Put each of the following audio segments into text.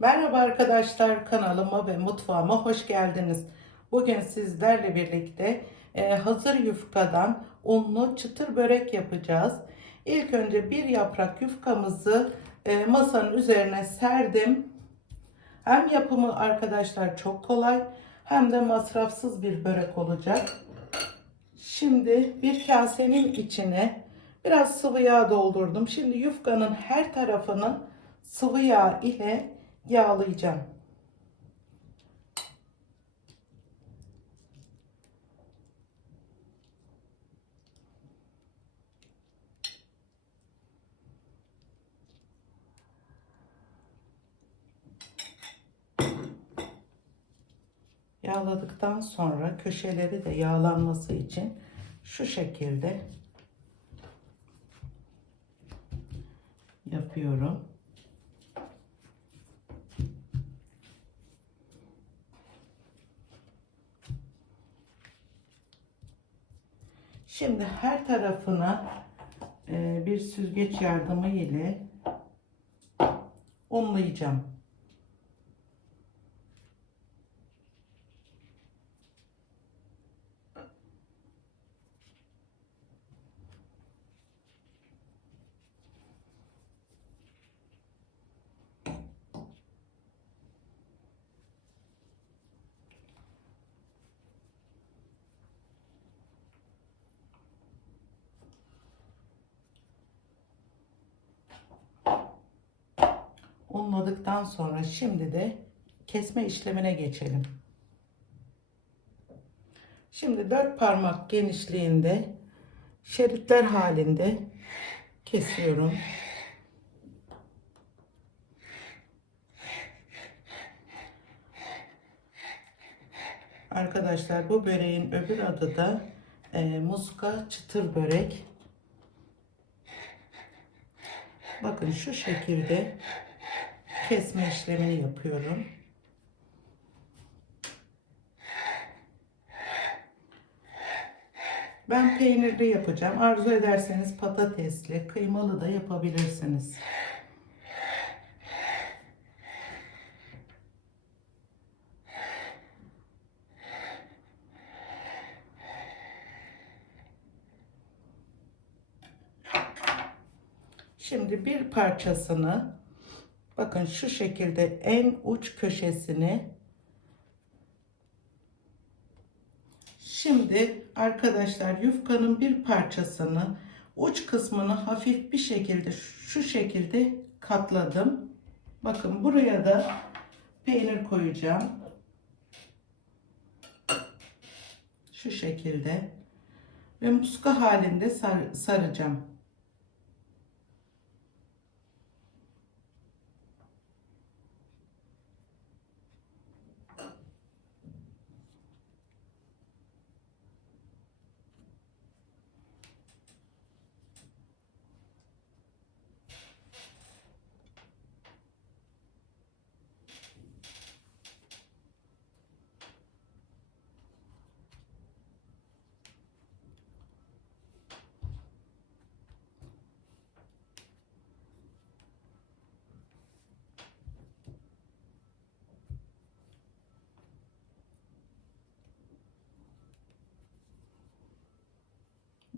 Merhaba arkadaşlar kanalıma ve mutfağıma hoş geldiniz. Bugün sizlerle birlikte e, hazır yufkadan unlu çıtır börek yapacağız. İlk önce bir yaprak yufkamızı e, masanın üzerine serdim. Hem yapımı arkadaşlar çok kolay hem de masrafsız bir börek olacak. Şimdi bir kasenin içine biraz sıvı yağ doldurdum. Şimdi yufkanın her tarafını sıvı yağ ile yağlayacağım. Yağladıktan sonra köşeleri de yağlanması için şu şekilde yapıyorum. Şimdi her tarafına e, bir süzgeç yardımı ile unlayacağım. Unladıktan sonra şimdi de kesme işlemine geçelim. Şimdi dört parmak genişliğinde şeritler halinde kesiyorum. Arkadaşlar bu böreğin öbür adı da e, muska çıtır börek. Bakın şu şekilde kesme işlemini yapıyorum. Ben peynirli yapacağım. Arzu ederseniz patatesli, kıymalı da yapabilirsiniz. Şimdi bir parçasını bakın şu şekilde en uç köşesini Şimdi arkadaşlar yufkanın bir parçasını uç kısmını hafif bir şekilde şu şekilde katladım. Bakın buraya da peynir koyacağım. Şu şekilde ve muska halinde sar, saracağım.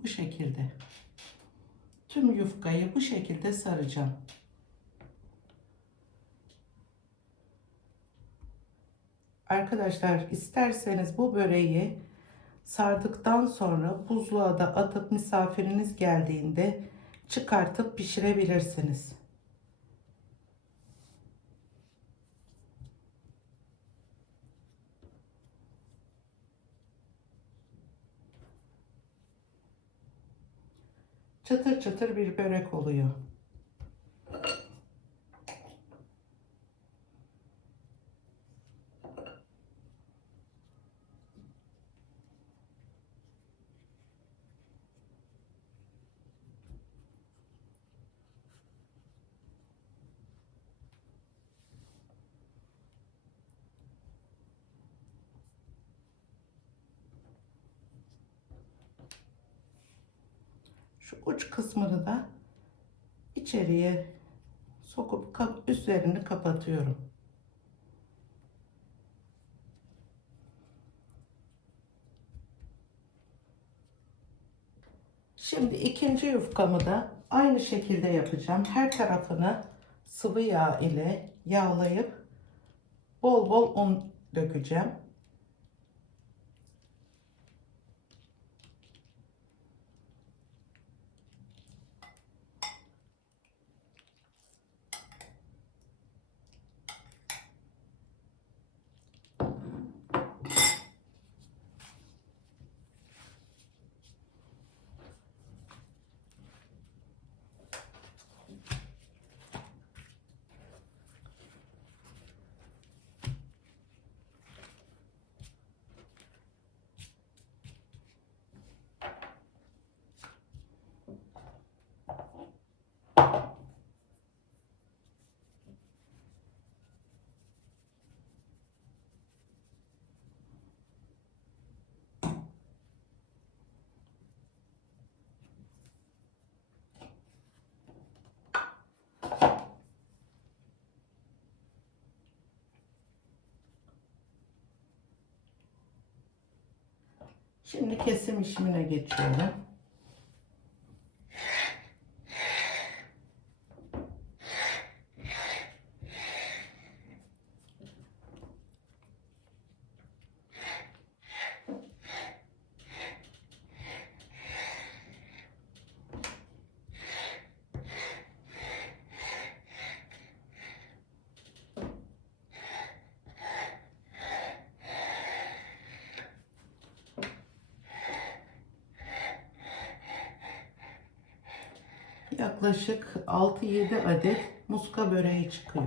Bu şekilde. Tüm yufkayı bu şekilde saracağım. Arkadaşlar isterseniz bu böreği sardıktan sonra buzluğa da atıp misafiriniz geldiğinde çıkartıp pişirebilirsiniz. Çıtır çıtır bir börek oluyor. şu uç kısmını da içeriye sokup üzerini kapatıyorum. Şimdi ikinci yufkamı da aynı şekilde yapacağım. Her tarafını sıvı yağ ile yağlayıp bol bol un dökeceğim. Şimdi kesim işlemine geçiyorum. Yaklaşık 6-7 adet muska böreği çıkıyor.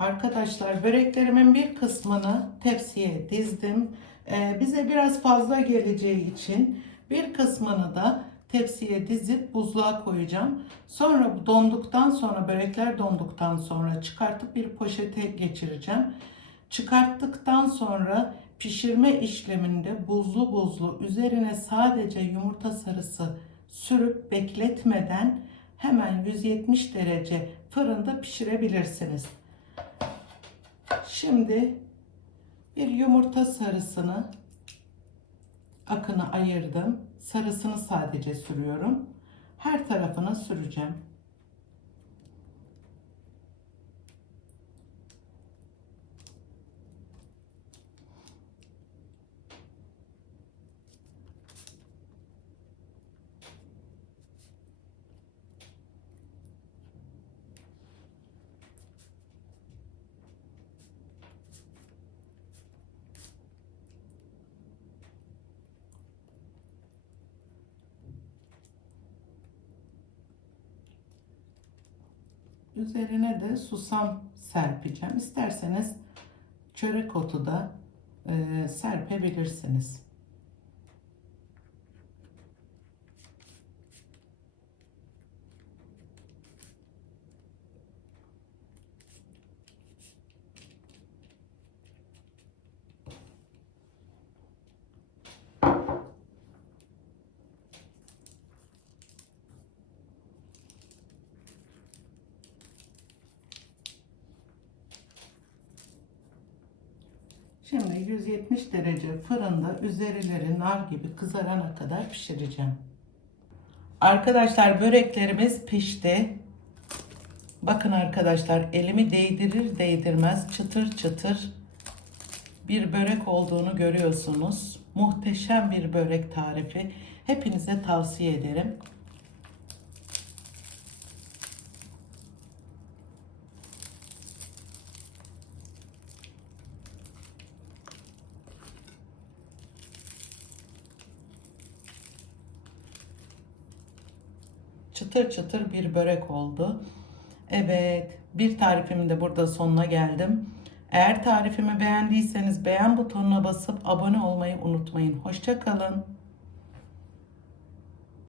Arkadaşlar böreklerimin bir kısmını tepsiye dizdim. Ee, bize biraz fazla geleceği için bir kısmını da tepsiye dizip buzluğa koyacağım. Sonra donduktan sonra börekler donduktan sonra çıkartıp bir poşete geçireceğim. Çıkarttıktan sonra pişirme işleminde buzlu buzlu üzerine sadece yumurta sarısı sürüp bekletmeden hemen 170 derece fırında pişirebilirsiniz. Şimdi bir yumurta sarısını akını ayırdım. Sarısını sadece sürüyorum. Her tarafına süreceğim. Üzerine de susam serpeceğim. İsterseniz çörek otu da e, serpebilirsiniz. Şimdi 170 derece fırında üzerileri nar gibi kızarana kadar pişireceğim. Arkadaşlar böreklerimiz pişti. Bakın arkadaşlar elimi değdirir değdirmez çıtır çıtır bir börek olduğunu görüyorsunuz. Muhteşem bir börek tarifi. Hepinize tavsiye ederim. Çıtır çıtır bir börek oldu. Evet, bir tarifimin de burada sonuna geldim. Eğer tarifimi beğendiyseniz beğen butonuna basıp abone olmayı unutmayın. Hoşça kalın.